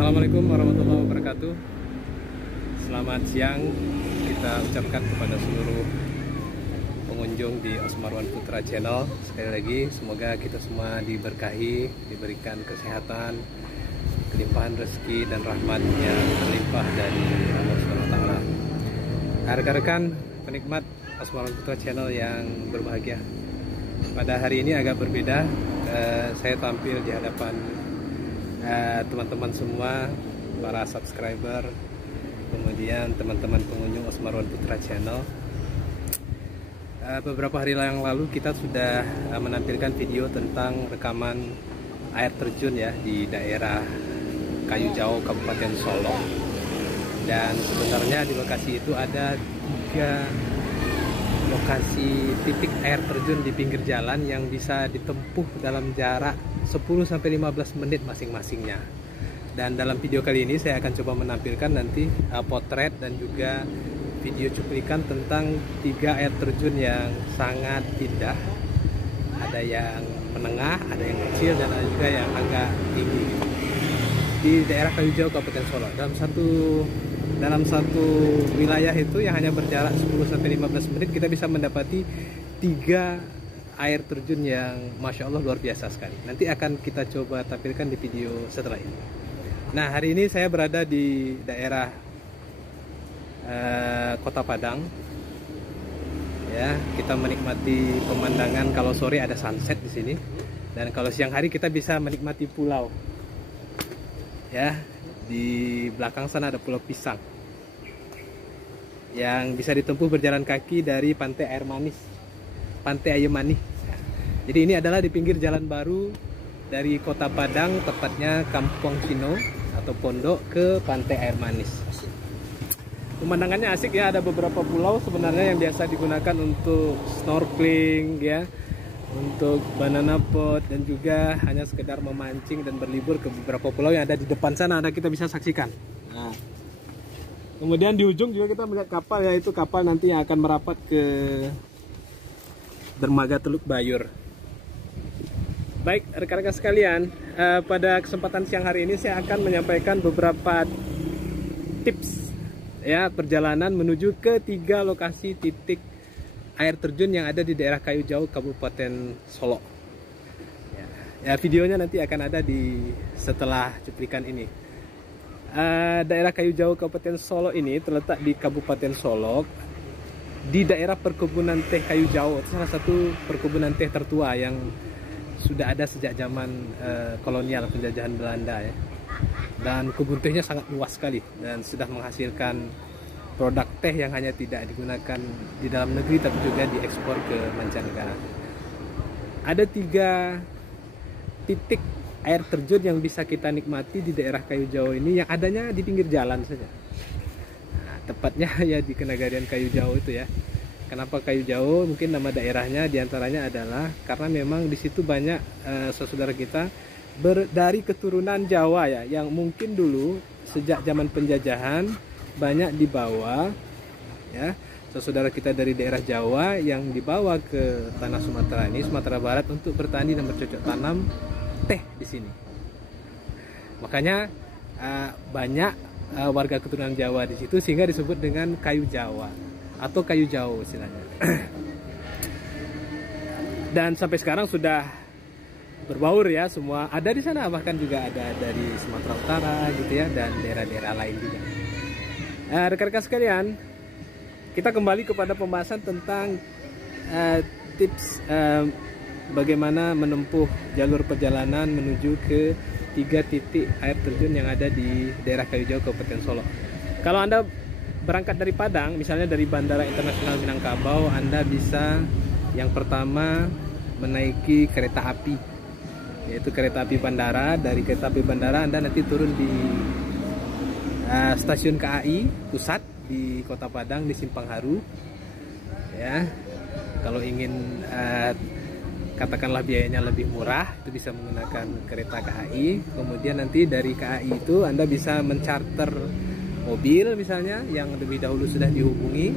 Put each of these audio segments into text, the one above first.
Assalamualaikum warahmatullahi wabarakatuh. Selamat siang kita ucapkan kepada seluruh pengunjung di Osmarwan Putra Channel. Sekali lagi semoga kita semua diberkahi, diberikan kesehatan, kelimpahan rezeki dan rahmat yang berlimpah dari Allah SWT. Rekan-rekan penikmat Osmarwan Putra Channel yang berbahagia, pada hari ini agak berbeda. Saya tampil di hadapan teman-teman semua, para subscriber, kemudian teman-teman pengunjung Osmarwan Putra Channel. Beberapa hari yang lalu kita sudah menampilkan video tentang rekaman air terjun ya di daerah Kayu Jauh, Kabupaten Solo. Dan sebenarnya di lokasi itu ada 3 lokasi titik air terjun di pinggir jalan yang bisa ditempuh dalam jarak 10-15 menit masing-masingnya. Dan dalam video kali ini saya akan coba menampilkan nanti potret dan juga video cuplikan tentang 3 air terjun yang sangat indah. Ada yang menengah, ada yang kecil, dan ada juga yang agak tinggi di daerah Kayu Jauh, Kabupaten Solo. Dalam satu wilayah itu yang hanya berjarak 10-15 menit, kita bisa mendapati 3 air terjun yang Masya Allah luar biasa sekali. Nanti akan kita coba tampilkan di video setelah ini. Nah, hari ini saya berada di daerah Kota Padang. Ya, kita menikmati pemandangan. Kalau sore ada sunset di sini, dan kalau siang hari kita bisa menikmati pulau. Ya, di belakang sana ada Pulau Pisang yang bisa ditempuh berjalan kaki dari Pantai Air Manis, Pantai Ayu Manis. Jadi ini adalah di pinggir jalan baru dari Kota Padang, tepatnya Kampung Sino atau Pondok, ke Pantai Air Manis. Pemandangannya asik ya, ada beberapa pulau sebenarnya yang biasa digunakan untuk snorkeling ya, untuk banana boat, dan juga hanya sekedar memancing dan berlibur ke beberapa pulau yang ada di depan sana, kita bisa saksikan. Nah, kemudian di ujung juga kita melihat kapal, yaitu kapal nanti yang akan merapat ke dermaga Teluk Bayur. Baik rekan-rekan sekalian, pada kesempatan siang hari ini saya akan menyampaikan beberapa tips ya perjalanan menuju ke 3 lokasi titik air terjun yang ada di daerah Kayu Jauh, Kabupaten Solo. Ya, videonya nanti akan ada di setelah cuplikan ini. Daerah Kayu Jauh, Kabupaten Solo ini terletak di Kabupaten Solo, di daerah perkebunan teh Kayu Jauh. Itu salah satu perkebunan teh tertua yang sudah ada sejak zaman kolonial, penjajahan Belanda ya. Dan kebun tehnya sangat luas sekali dan sudah menghasilkan produk teh yang hanya tidak digunakan di dalam negeri tapi juga diekspor ke mancanegara. Ada 3 titik air terjun yang bisa kita nikmati di daerah Kayu Jauh ini, yang adanya di pinggir jalan saja. Nah, tepatnya ya di Kenagarian Kayu Jauh itu ya. Kenapa Kayu Jauh? Mungkin nama daerahnya diantaranya adalah karena memang di situ banyak saudara kita dari keturunan Jawa ya, yang mungkin dulu sejak zaman penjajahan banyak dibawa ya, saudara kita dari daerah Jawa yang dibawa ke tanah Sumatera ini, Sumatera Barat, untuk bertani dan bercocok tanam teh di sini. Makanya banyak warga keturunan Jawa di situ, sehingga disebut dengan Kayu Jawa atau Kayu Jauh istilahnya. Dan sampai sekarang sudah berbaur ya, semua ada di sana, bahkan juga ada dari Sumatera Utara gitu ya, dan daerah-daerah lain juga. Rekan-rekan sekalian, kita kembali kepada pembahasan tentang tips bagaimana menempuh jalur perjalanan menuju ke 3 titik air terjun yang ada di daerah Kayu Jauh, Kabupaten Solo. Kalau Anda berangkat dari Padang, misalnya dari Bandara Internasional Minangkabau, Anda bisa yang pertama menaiki kereta api, yaitu kereta api bandara. Dari kereta api bandara Anda nanti turun di stasiun KAI pusat di Kota Padang, di Simpang Haru ya. Kalau ingin katakanlah biayanya lebih murah, itu bisa menggunakan kereta KAI. Kemudian nanti dari KAI itu Anda bisa mencarter mobil misalnya yang lebih dahulu sudah dihubungi,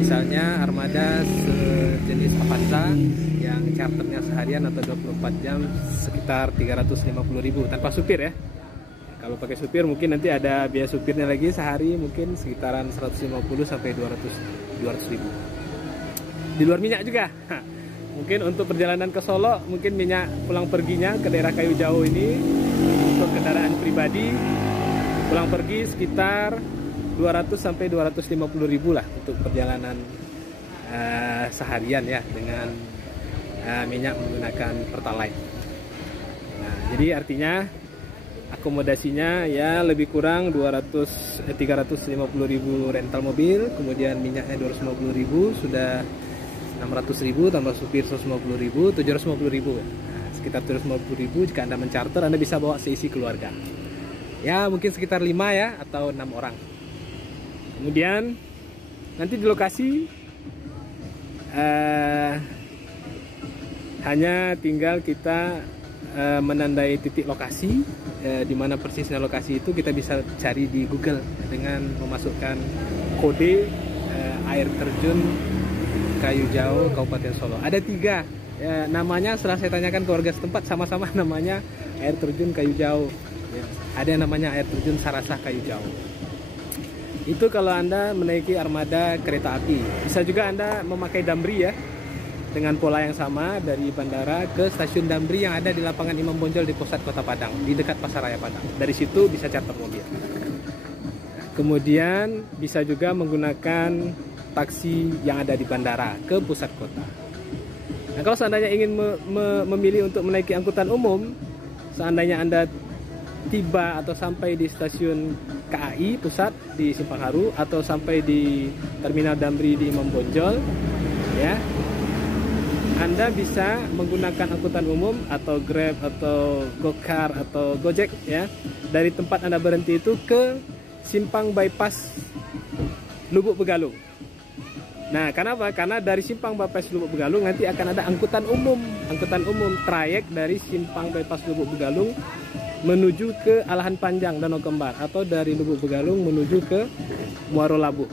misalnya armada sejenis Avanza yang charternya seharian atau 24 jam sekitar 350.000 tanpa supir ya. Kalau pakai supir mungkin nanti ada biaya supirnya lagi, sehari mungkin sekitaran 150 sampai 200 ribu. Di luar minyak juga. Mungkin untuk perjalanan ke Solo, mungkin minyak pulang perginya ke daerah Kayu Jauh ini untuk kendaraan pribadi pulang pergi sekitar 200 sampai 250 ribu lah untuk perjalanan seharian ya dengan minyak menggunakan Pertalite. Nah, jadi artinya akomodasinya ya lebih kurang 350 ribu rental mobil, kemudian minyaknya 250 ribu, sudah 600 ribu tambah supir 150 ribu, 750 ribu. Nah, sekitar 750 ribu jika Anda mencarter, Anda bisa bawa seisi keluarga. Ya mungkin sekitar 5 ya atau 6 orang. Kemudian nanti di lokasi hanya tinggal kita menandai titik lokasi, di mana persisnya lokasi itu kita bisa cari di Google dengan memasukkan kode air terjun Kayu Jauh Kabupaten Solo. Ada 3 ya, namanya setelah saya tanyakan ke warga setempat sama-sama namanya air terjun Kayu Jauh ya. Ada yang namanya air terjun Sarasah Kayu Jauh. Itu kalau Anda menaiki armada kereta api. Bisa juga Anda memakai Damri ya, dengan pola yang sama dari bandara ke stasiun Damri yang ada di lapangan Imam Bonjol di pusat kota Padang, di dekat Pasaraya Padang. Dari situ bisa charter mobil. Kemudian bisa juga menggunakan taksi yang ada di bandara ke pusat kota. Nah, kalau seandainya ingin memilih untuk menaiki angkutan umum, seandainya Anda tiba atau sampai di stasiun KAI pusat di Simpang Haru atau sampai di terminal Damri di Imam Bonjol, ya, Anda bisa menggunakan angkutan umum atau Grab atau Gokar atau Gojek ya, dari tempat Anda berhenti itu ke Simpang Bypass Lubuk Begalung. Nah, kenapa? Karena dari Simpang Bypass Lubuk Begalung nanti akan ada angkutan umum trayek dari Simpang Bypass Lubuk Begalung menuju ke Alahan Panjang Danau Kembar atau dari Lubuk Begalung menuju ke Muaro Labu.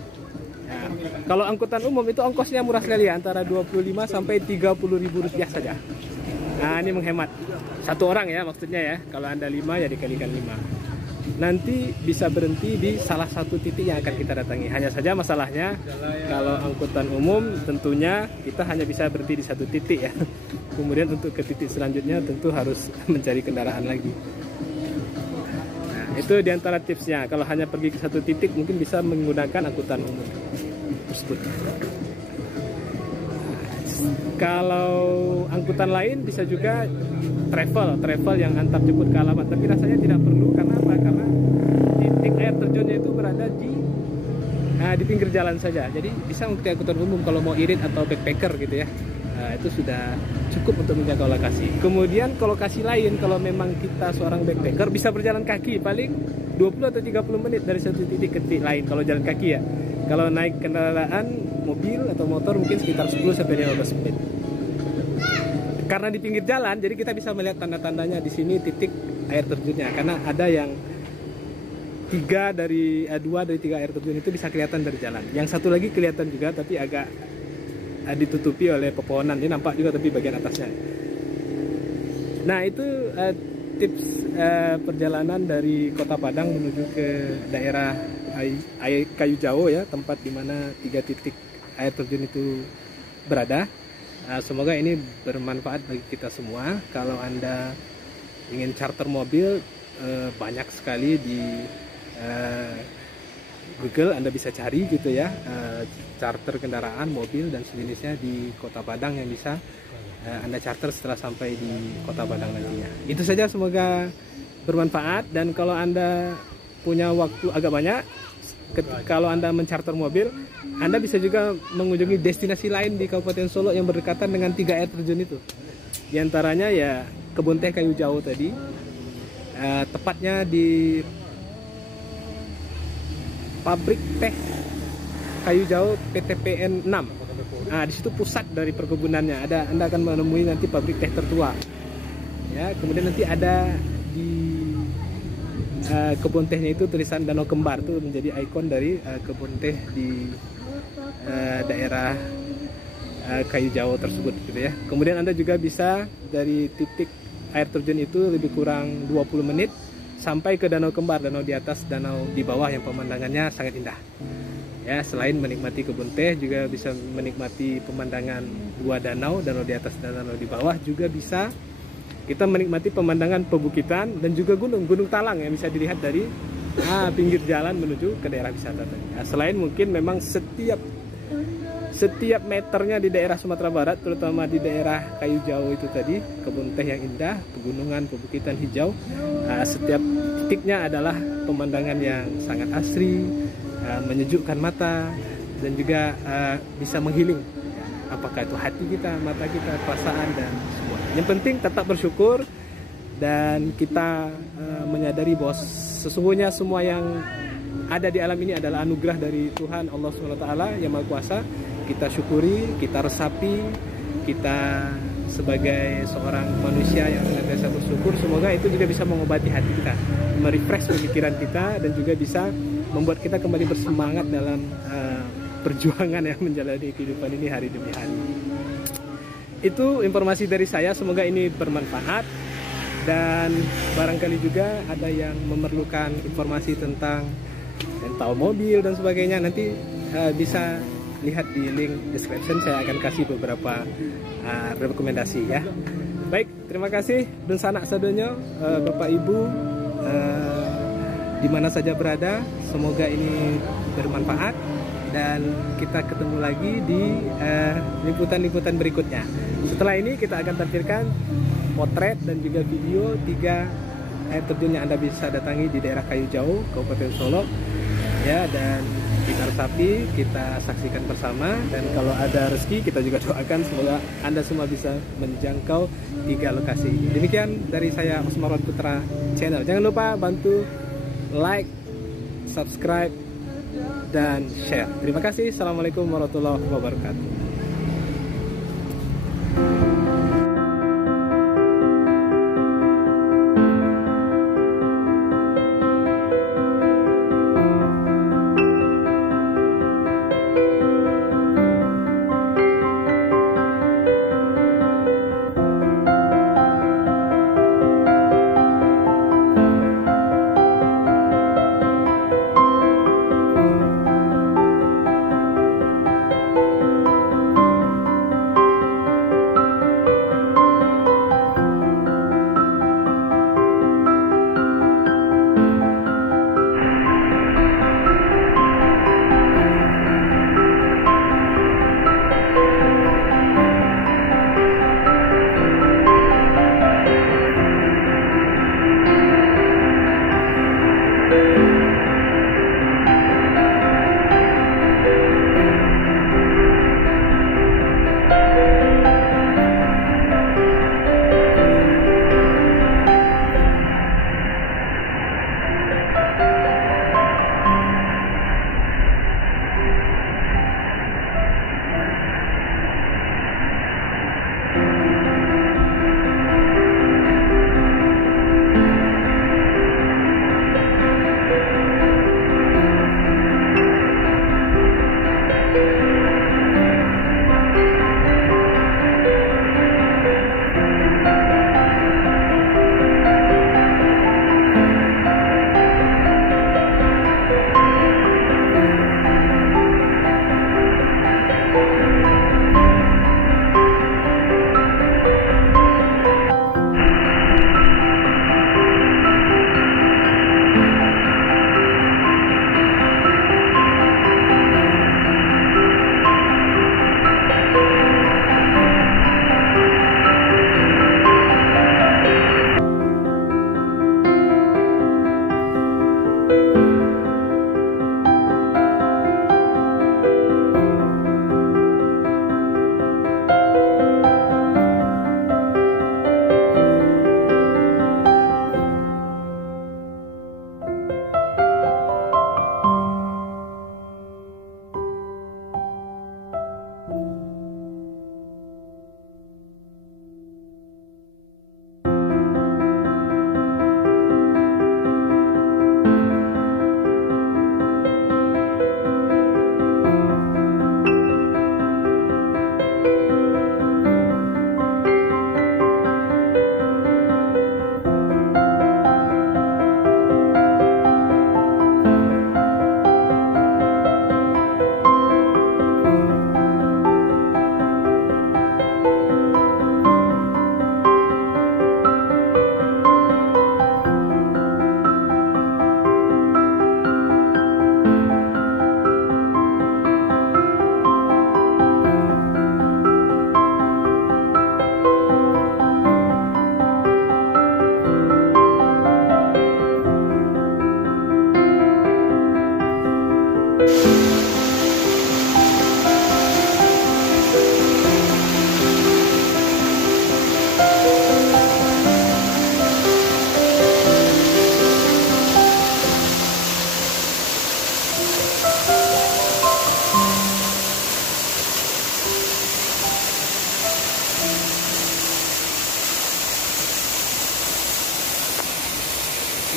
Nah, kalau angkutan umum itu ongkosnya murah sekali ya, antara 25 sampai 30 ribu rupiah saja. Nah, ini menghemat satu orang ya maksudnya ya. Kalau Anda 5 ya dikalikan 5. Nanti bisa berhenti di salah satu titik yang akan kita datangi. Hanya saja masalahnya kalau angkutan umum tentunya kita hanya bisa berhenti di satu titik ya. Kemudian untuk ke titik selanjutnya tentu harus mencari kendaraan lagi. Nah, itu diantara tipsnya. Kalau hanya pergi ke satu titik mungkin bisa menggunakan angkutan umum tersebut. Kalau angkutan lain bisa juga travel yang antar jemput ke alamat, tapi rasanya tidak perlu. Karena apa? Karena titik air terjunnya itu berada di pinggir jalan saja. Jadi bisa mengikuti angkutan umum kalau mau irit atau backpacker gitu ya. Itu sudah cukup untuk menjaga lokasi. Kemudian ke lokasi lain, kalau memang kita seorang backpacker bisa berjalan kaki paling 20 atau 30 menit dari satu titik ke titik lain kalau jalan kaki ya. Kalau naik kendaraan mobil atau motor mungkin sekitar 10 sampai 15 menit. Karena di pinggir jalan, jadi kita bisa melihat tanda-tandanya di sini titik air terjunnya. Karena ada yang 2 dari 3 air terjun itu bisa kelihatan dari jalan. Yang satu lagi kelihatan juga tapi agak ditutupi oleh pepohonan. Ini nampak juga tapi bagian atasnya. Nah, itu tips perjalanan dari Kota Padang menuju ke daerah Kayu Jauh ya, tempat dimana 3 titik air terjun itu berada. Semoga ini bermanfaat bagi kita semua. Kalau Anda ingin charter mobil, banyak sekali di Google Anda bisa cari gitu ya, charter kendaraan, mobil dan sejenisnya di Kota Padang yang bisa Anda charter setelah sampai di Kota Padang nantinya. Itu saja, semoga bermanfaat. Dan kalau Anda punya waktu agak banyak, kalau Anda mencarter mobil, Anda bisa juga mengunjungi destinasi lain di Kabupaten Solo yang berdekatan dengan 3 air terjun itu. Di antaranya ya Kebun Teh Kayu Jauh tadi, tepatnya di pabrik teh Kayu Jauh PTPN 6. Nah, di situ pusat dari perkebunannya. Anda akan menemui nanti pabrik teh tertua. Ya, kemudian nanti ada di kebun tehnya itu tulisan Danau Kembar, itu menjadi ikon dari kebun teh di daerah Kayu Jauh tersebut gitu ya. Kemudian Anda juga bisa dari titik air terjun itu lebih kurang 20 menit sampai ke Danau Kembar, danau di atas, danau di bawah yang pemandangannya sangat indah. Ya, selain menikmati kebun teh, juga bisa menikmati pemandangan dua danau, danau di atas dan danau di bawah. Juga bisa kita menikmati pemandangan pebukitan dan juga gunung Talang yang bisa dilihat dari pinggir jalan menuju ke daerah wisata tadi. Nah, selain mungkin memang setiap meternya di daerah Sumatera Barat, terutama di daerah Kayu Jauh itu tadi, kebun teh yang indah, pegunungan, pebukitan hijau, setiap titiknya adalah pemandangan yang sangat asri, menyejukkan mata, dan juga bisa menghealing, apakah itu hati kita, mata kita, perasaan, dan semua. Yang penting tetap bersyukur, dan kita menyadari bahwa sesungguhnya semua yang ada di alam ini adalah anugerah dari Tuhan Allah SWT yang Maha Kuasa. Kita syukuri, kita resapi, kita sebagai seorang manusia yang senantiasa bersyukur, semoga itu juga bisa mengobati hati kita, merefresh pemikiran kita, dan juga bisa membuat kita kembali bersemangat dalam perjuangan yang menjalani kehidupan ini hari demi hari. Itu informasi dari saya, semoga ini bermanfaat, dan barangkali juga ada yang memerlukan informasi tentang rental mobil dan sebagainya, nanti bisa lihat di link description, saya akan kasih beberapa rekomendasi ya. Baik, terima kasih dan sanak sadonyo Bapak Ibu di mana saja berada, semoga ini bermanfaat, dan kita ketemu lagi di liputan-liputan berikutnya. Setelah ini kita akan tampilkan potret dan juga video 3 air terjun yang Anda bisa datangi di daerah Kayu Jauh, Kabupaten Solok ya, dan kita resapi, kita saksikan bersama, dan kalau ada rezeki kita juga doakan semoga Anda semua bisa menjangkau 3 lokasi. Demikian dari saya, Osmaron Putra Channel. Jangan lupa bantu like, subscribe, dan share. Terima kasih. Assalamualaikum warahmatullahi wabarakatuh.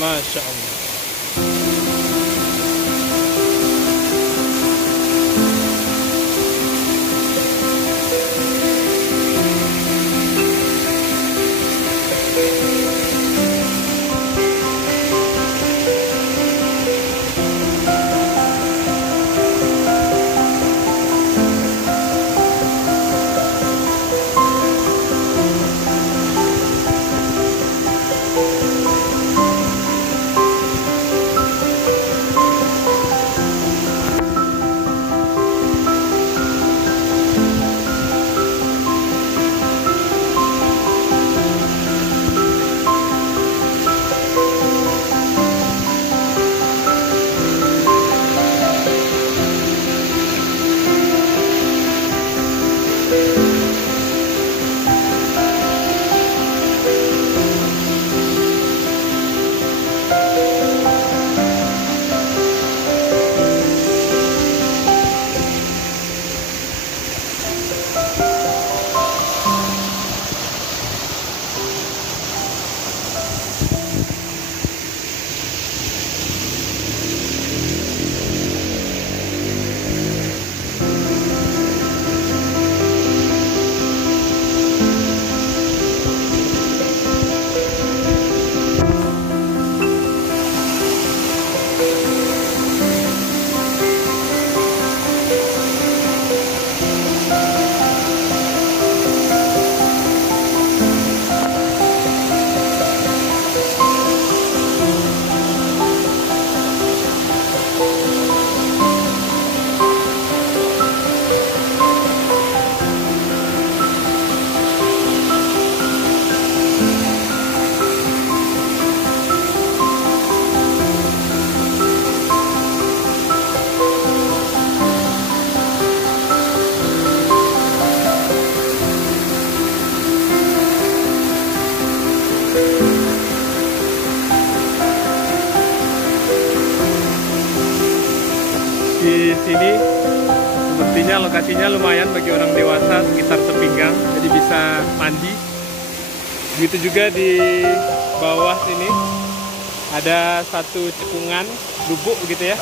Masya Allah. Di sini sepertinya lokasinya lumayan bagi orang dewasa, sekitar sepinggang, jadi bisa mandi. Begitu juga di bawah sini ada satu cekungan lubuk gitu ya,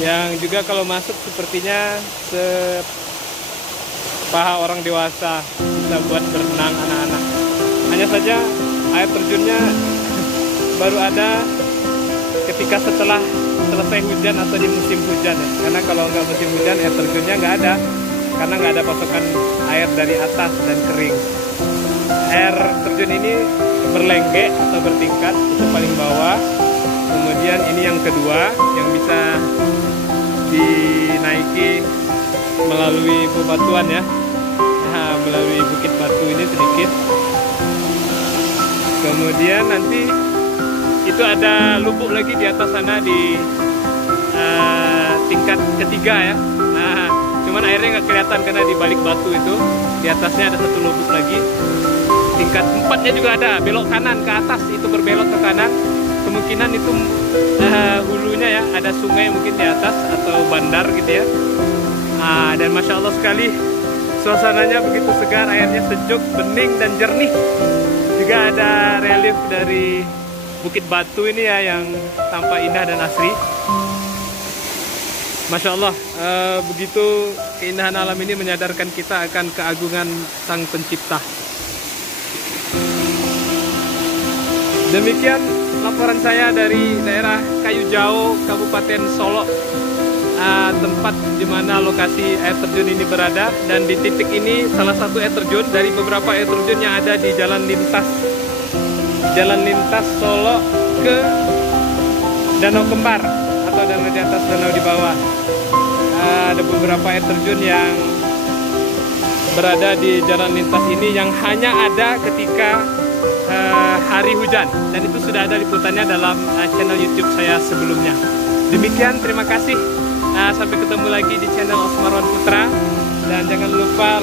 yang juga kalau masuk sepertinya sepaha orang dewasa, bisa buat berenang anak-anak. Hanya saja air terjunnya baru ada ketika setelah selesai hujan atau di musim hujan ya. Karena kalau nggak musim hujan air terjunnya nggak ada, karena nggak ada pasokan air dari atas dan kering. Air terjun ini berlenggek atau bertingkat, itu paling bawah. Kemudian ini yang kedua yang bisa dinaiki melalui bebatuan ya. Nah, melalui bukit batu ini sedikit. Kemudian nanti itu ada lubuk lagi di atas sana di tingkat ketiga ya. Nah, cuman airnya nggak kelihatan karena di balik batu itu. Di atasnya ada satu lubuk lagi. Tingkat 4-nya juga ada, belok kanan ke atas, itu berbelok ke kanan. Kemungkinan itu hulunya ya, ada sungai mungkin di atas atau bandar gitu ya. Dan Masya Allah sekali, suasananya begitu segar, airnya sejuk, bening dan jernih. Juga ada relief dari Bukit Batu ini ya yang tampak indah dan asri. Masya Allah, begitu keindahan alam ini menyadarkan kita akan keagungan Sang Pencipta. Demikian laporan saya dari daerah Kayu Jauh, Kabupaten Solok, tempat di mana lokasi air terjun ini berada. Dan di titik ini salah satu air terjun dari beberapa air terjun yang ada di jalan lintas Solok ke Danau Kembar atau danau di atas, danau di bawah. Ada beberapa air terjun yang berada di jalan lintas ini yang hanya ada ketika hari hujan, dan itu sudah ada liputannya dalam channel YouTube saya sebelumnya. Demikian, terima kasih. Sampai ketemu lagi di channel Osmarwan Putra, dan jangan lupa